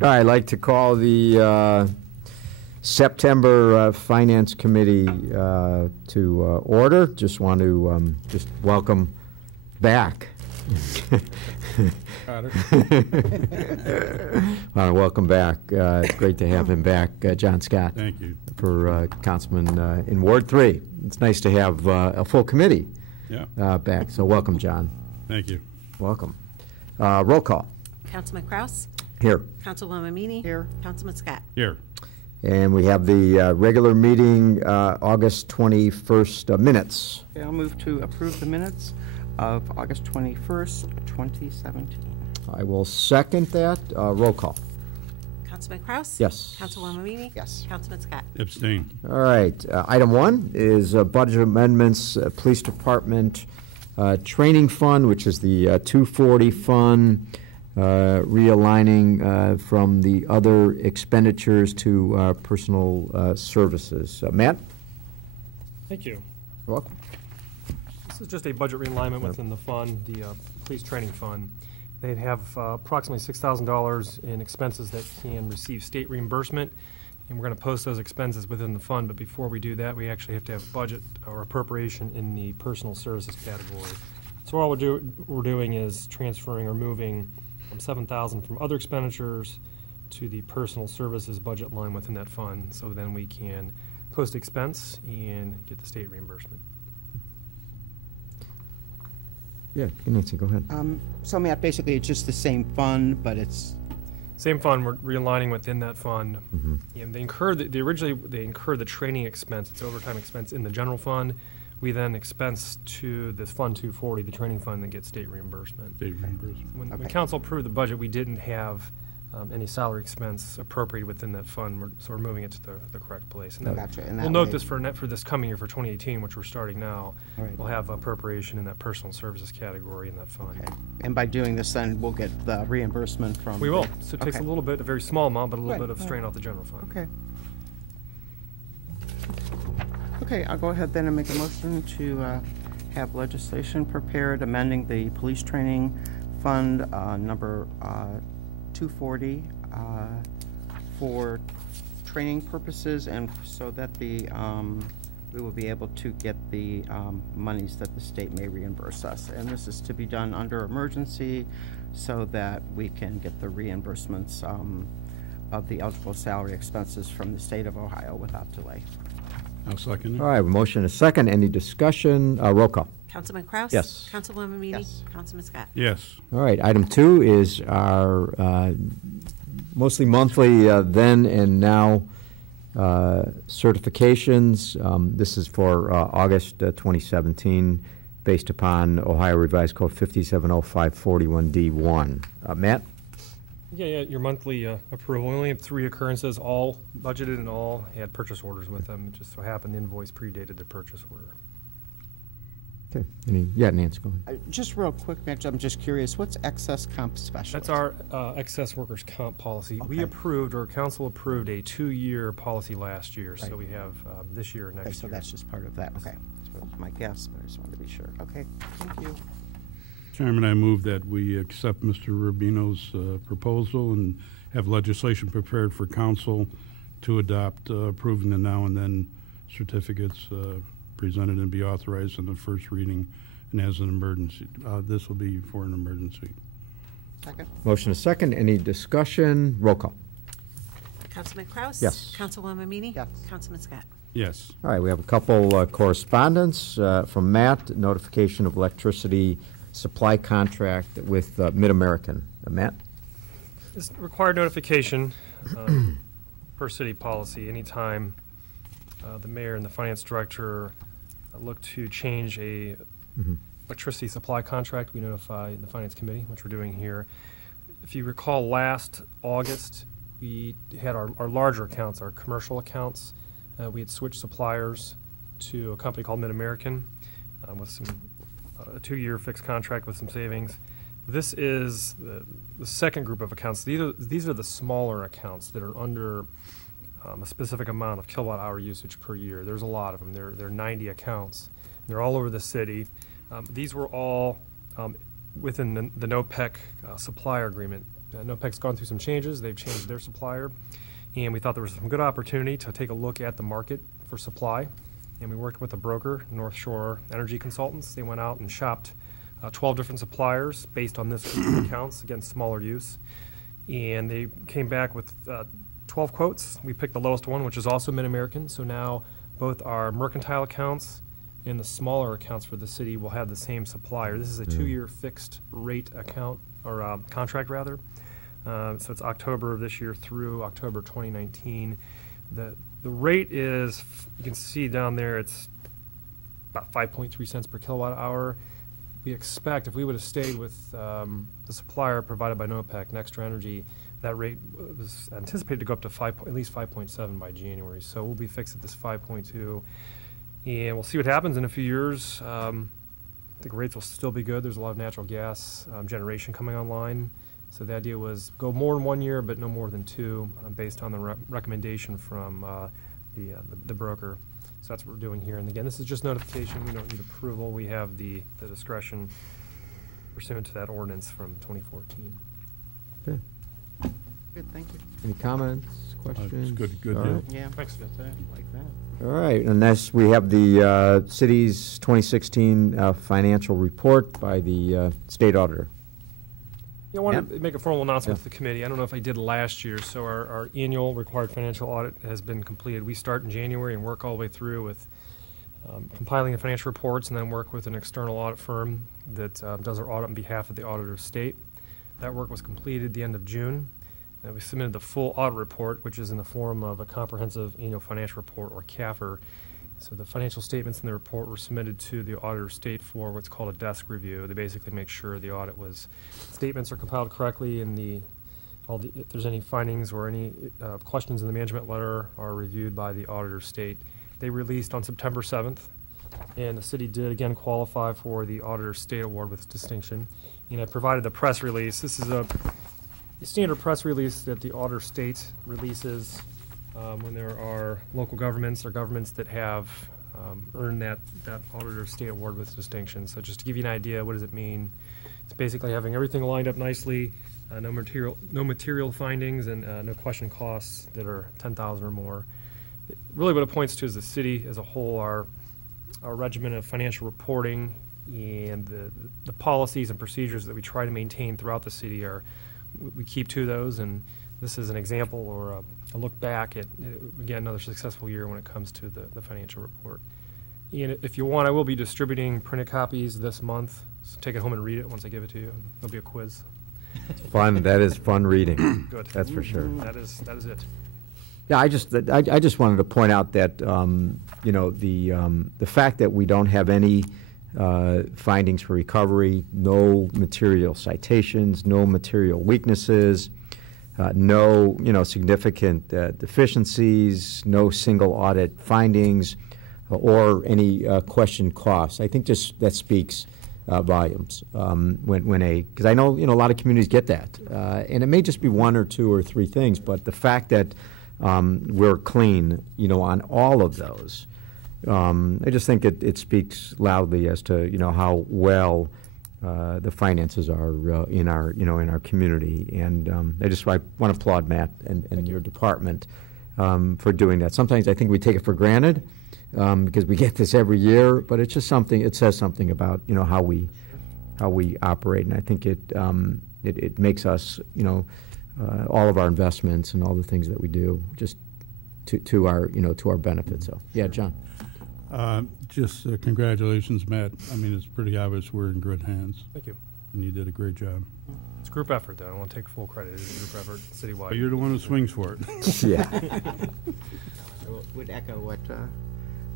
All right, I'd like to call the September Finance Committee to order. Just want to just welcome back. Want to welcome back. It's great to have him back, John Scott. Thank you. For Councilman in Ward 3. It's nice to have a full committee back. So welcome, John. Thank you. Welcome. Roll call. Councilman Kraus? Here. Councilwoman Meany? Here. Councilman Scott? Here. And we have the regular meeting, August 21st minutes. Okay, I'll move to approve the minutes of August 21st, 2017. I will second that. Roll call. Councilman Kraus? Yes. Councilwoman Meany? Yes. Councilman Scott? Abstain. All right. Item 1 is budget amendments, Police Department Training Fund, which is the 240 fund, realigning from the other expenditures to personal services. Matt? Thank you. You're welcome. This is just a budget realignment within the fund, the police training fund. They have approximately $6,000 in expenses that can receive state reimbursement, and we're going to post those expenses within the fund. But before we do that, we actually have to have budget or appropriation in the personal services category. So all we're doing is transferring or moving $7,000 from other expenditures to the personal services budget line within that fund, so then we can post expense and get the state reimbursement. Yeah, Nancy, go ahead. So Matt, basically it's just the same fund, but it's... Same fund, we're realigning within that fund. Mm-hmm. And they incurred they incurred the training expense, it's overtime expense in the general fund. We then expense to this Fund 240, the training fund, that gets state reimbursement. State reimbursement. When council approved the budget, we didn't have any salary expense appropriated within that fund, so we're moving it to the correct place. And Gotcha. And we'll note this for this coming year for 2018, which we're starting now. Right. We'll have appropriation in that personal services category in that fund. Okay. And by doing this, then we'll get the reimbursement from... We will. So it takes Okay. a little bit, a very small amount, but a little Right, bit of strain off the general fund. Okay. Okay, I'll go ahead then and make a motion to have legislation prepared amending the police training fund number 240 for training purposes, and so that the we will be able to get the monies that the state may reimburse us. And this is to be done under emergency so that we can get the reimbursements of the eligible salary expenses from the state of Ohio without delay. I'll second it. All right, motion and a second. Any discussion? Roll call. Councilman Kraus? Yes. Councilwoman Meany? Yes. Councilman Scott? Yes. All right, item 2 is our mostly monthly then and now certifications. This is for August 2017, based upon Ohio Revised Code 570541D1. Matt? Yeah, your monthly approval. We only have 3 occurrences, all budgeted and all had purchase orders with them. It just so happened the invoice predated the purchase order. Okay. Nancy, go ahead. Just real quick, Mitch, I'm just curious, what's excess comp specialist? That's our excess workers comp policy. Okay. We approved, or council approved, a 2-year policy last year. Right. So we have this year and next year. So that's just part of that. Okay. That's my guess, but I just wanted to be sure. Okay, thank you. Chairman, I move that we accept Mr. Rubino's proposal and have legislation prepared for council to adopt, approving the now and then certificates presented and be authorized in the first reading and as an emergency. This will be for an emergency. Second. Motion a second. Any discussion? Roll call. Councilman Kraus? Yes. Councilwoman Meany? Yes. Councilman Scott? Yes. All right, we have a couple correspondence from Matt, notification of electricity supply contract with Mid-American. Matt? This required notification per city policy. Anytime the mayor and the finance director look to change a electricity supply contract, we notify the finance committee, which we're doing here. If you recall, last August, we had our larger accounts, our commercial accounts. We had switched suppliers to a company called Mid-American with some a 2-year fixed contract with some savings. This is the second group of accounts. These are the smaller accounts that are under a specific amount of kilowatt hour usage per year. There's a lot of them. There are 90 accounts. They're all over the city. These were all within the NOPEC supplier agreement NOPEC's gone through some changes. They've changed their supplier, and we thought there was some good opportunity to take a look at the market for supply. And we worked with a broker, North Shore Energy Consultants. They went out and shopped 12 different suppliers based on this group of accounts, again, smaller use. And they came back with 12 quotes. We picked the lowest one, which is also Mid-American. So now both our mercantile accounts and the smaller accounts for the city will have the same supplier. This is a 2-year fixed rate account, or contract rather. So it's October of this year through October 2019. The rate is, you can see down there, it's about 5.3 cents per kilowatt hour. We expect, if we would have stayed with the supplier provided by NOPEC, Nextra Energy, that rate was anticipated to go up to at least 5.7 by January. So we'll be fixed at this 5.2. And we'll see what happens in a few years. I think rates will still be good. There's a lot of natural gas generation coming online. So the idea was go more in 1 year, but no more than 2, based on the recommendation from the broker. So that's what we're doing here. And again, this is just notification. We don't need approval. We have the discretion pursuant to that ordinance from 2014. Okay. Good, thank you. Any comments, questions? Good All deal. right. Yeah, Thanks. like that. All right, and next we have the city's 2016 financial report by the state auditor. Yeah, I wanted to make a formal announcement to the committee. I don't know if I did last year, so our annual required financial audit has been completed. We start in January and work all the way through with compiling the financial reports, and then work with an external audit firm that does our audit on behalf of the auditor of state. That work was completed at the end of June. We submitted the full audit report, which is in the form of a comprehensive annual financial report, or CAFR. So the financial statements in the report were submitted to the auditor of state for what's called a desk review. They basically make sure the audit statements are compiled correctly, and if there's any findings or any questions in the management letter are reviewed by the auditor of state. They released on September 7th, and the city did again qualify for the auditor of state award with distinction. And I provided the press release. This is a standard press release that the auditor of state releases when there are local governments or governments that have earned that auditor of state award with distinction. So just to give you an idea, what does it mean? It's basically having everything lined up nicely, no material findings, and no question costs that are $10,000 or more. Really what it points to is the city as a whole, our regimen of financial reporting and the policies and procedures that we try to maintain throughout the city we keep to those, and this is an example or a look back at, again, another successful year when it comes to the financial report. And if you want, I will be distributing printed copies this month, so take it home and read it once I give it to you. There'll be a quiz. Fun, that is fun reading. Good. That's for sure. That is it. Yeah, I just wanted to point out that, the fact that we don't have any findings for recovery, no material citations, no material weaknesses, no, significant deficiencies, no single audit findings, or any question costs. I think that speaks volumes because I know, a lot of communities get that. And it may just be 1 or 2 or 3 things, but the fact that we're clean, on all of those, I just think it speaks loudly as to, how well the finances are in our community. And I want to applaud Matt and your department for doing that. Sometimes I think we take it for granted because we get this every year, but it's just it says something about, how we operate. And I think it makes us, all of our investments and all the things that we do just to our benefit. So, yeah, John. Just congratulations, Matt. I mean, it's pretty obvious we're in good hands. Thank you. And you did a great job. It's a group effort, though. I don't want to take full credit. It's a group effort citywide. But you're the one who swings for it. Yeah. I would echo what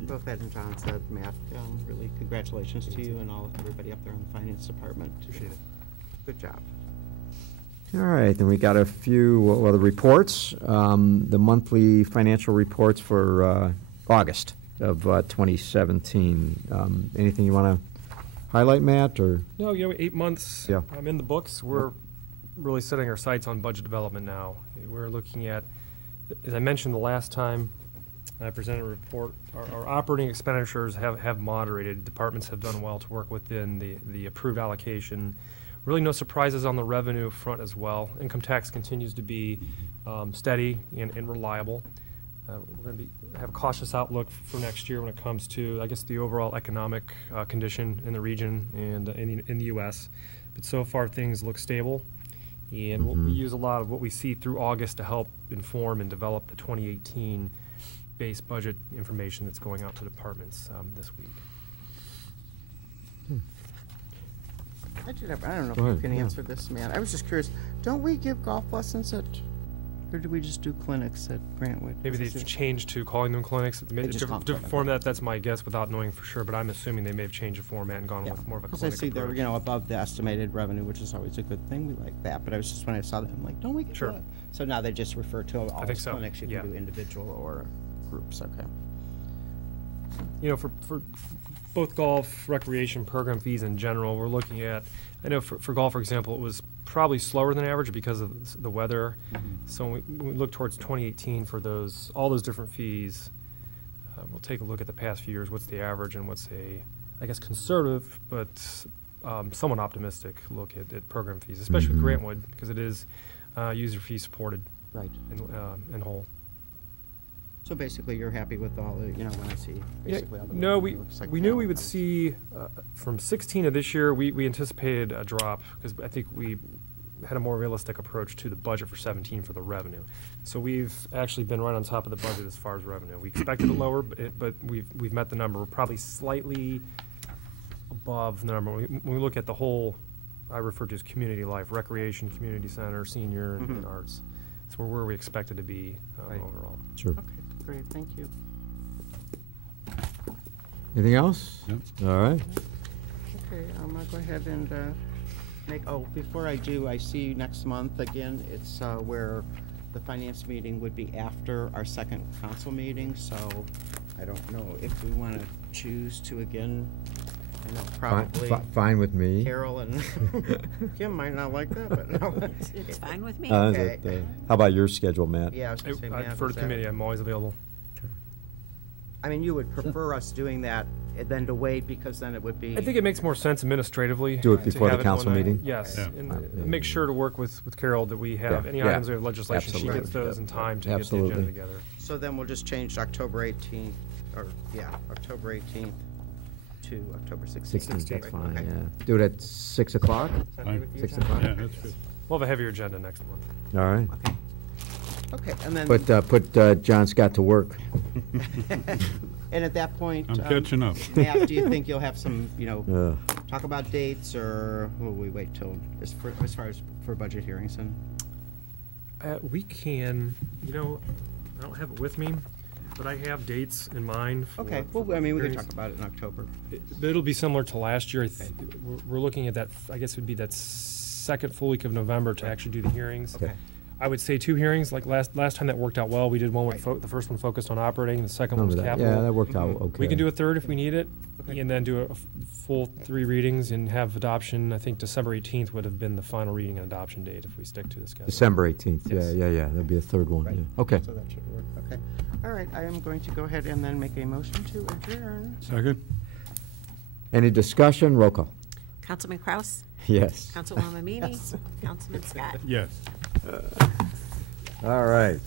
both Ed and John said, Matt. Really, congratulations to you and everybody up there in the finance department. Appreciate it. Good job. All right, then we got a few other reports. The monthly financial reports for August of 2017. Anything you want to highlight, Matt? Or No, 8 months. Yeah. I'm in the books. We're really setting our sights on budget development now. We're looking at, as I mentioned the last time I presented a report, our operating expenditures have moderated. Departments have done well to work within the approved allocation. Really no surprises on the revenue front as well. Income tax continues to be steady and reliable. We're going to have a cautious outlook for next year when it comes to, I guess, the overall economic condition in the region and in the U.S. But so far, things look stable. And we use a lot of what we see through August to help inform and develop the 2018 base budget information that's going out to departments this week. I don't know Go if ahead, you can yeah. answer this, man. I was just curious, don't we give golf lessons or do we just do clinics at Grantwood? Maybe they've changed to calling them clinics. just call them To clinics. format, that's my guess without knowing for sure, but I'm assuming they may have changed the format and gone Yeah, with more of a because I clinic see they're, approach. above the estimated revenue, which is always a good thing. We like that. But I was just, when I saw that, I'm like, don't we give Sure. that? So now they just refer to all think those so, clinics. You yeah. can do individual or groups, okay. You know, for both golf, recreation, program fees in general, we're looking at, I know for golf, for example, it was probably slower than average because of the weather. So when we look towards 2018 for all those different fees, we'll take a look at the past few years, what's the average and what's I guess, conservative, but somewhat optimistic look at program fees, especially with Grantwood, because it is user fee supported Right. in whole. So basically, you're happy with all the, when I see basically all the. No, revenue, it looks like we knew now we would comes- see, from 16 of this year, we anticipated a drop, because I think we had a more realistic approach to the budget for 17 for the revenue. So we've actually been right on top of the budget as far as revenue. We expected it lower, but we've met the number. We're probably slightly above the number. When we look at the whole, I refer to as community life, recreation, community center, senior, and arts. So we're where we expected to be Right. overall. Sure. Okay, great, thank you. Anything else? Yep. All right. Okay, I'm gonna go ahead and before I do, I see next month, again, it's where the finance meeting would be after our second council meeting, so I don't know if we want to choose to, again, I know probably Fine with me. Carol and Kim might not like that, but no. It's fine with me. Is Okay. it, how about your schedule, Matt? Yeah, I was gonna say, I Matt, prefer is the that- committee. I'm always available. I mean, you would prefer us doing that than to wait, because then it would be. I think it makes more sense administratively. Do it to before the have it one council night. meeting? Yes, Yeah. and Yeah. make sure to work with Carol that we have Yeah, any yeah. items of legislation, she Absolutely. gets those in time to Absolutely. get the agenda together. So then we'll just change October 18th, October 18th to October 16th. 16th, that's fine, Okay. yeah. Do it at 6 o'clock? Fine. 6 o'clock? Yeah, that's good. We'll have a heavier agenda next month. All right. Okay, and then. Put John Scott to work. And at that point. I'm catching up. Matt, do you think you'll have some, Ugh. talk about dates, or will we wait till, as far as for budget hearings and? We can, I don't have it with me, but I have dates in mind. For, Okay, for well, I mean, we can hearings. talk about it in October. But it'll be similar to last year. We're looking at that, I guess it would be that second full week of November to actually do the hearings. Okay. I would say 2 hearings, like last time that worked out well. We did one with, the first one focused on operating, the second one was Remember that. capital. Yeah, that worked out okay. We can do a third if we need it, Okay. and then do a full 3 readings and have adoption. I think December 18th would have been the final reading and adoption date if we stick to the schedule. December 18th, Yes. yeah, that'd be a third one, Right. yeah. Okay. So that should work, okay. All right, I am going to go ahead and then make a motion to adjourn. Second? Any discussion? Roll call. Councilman Kraus, Yes. Councilwoman Meany, Councilman Scott. Yes. All right.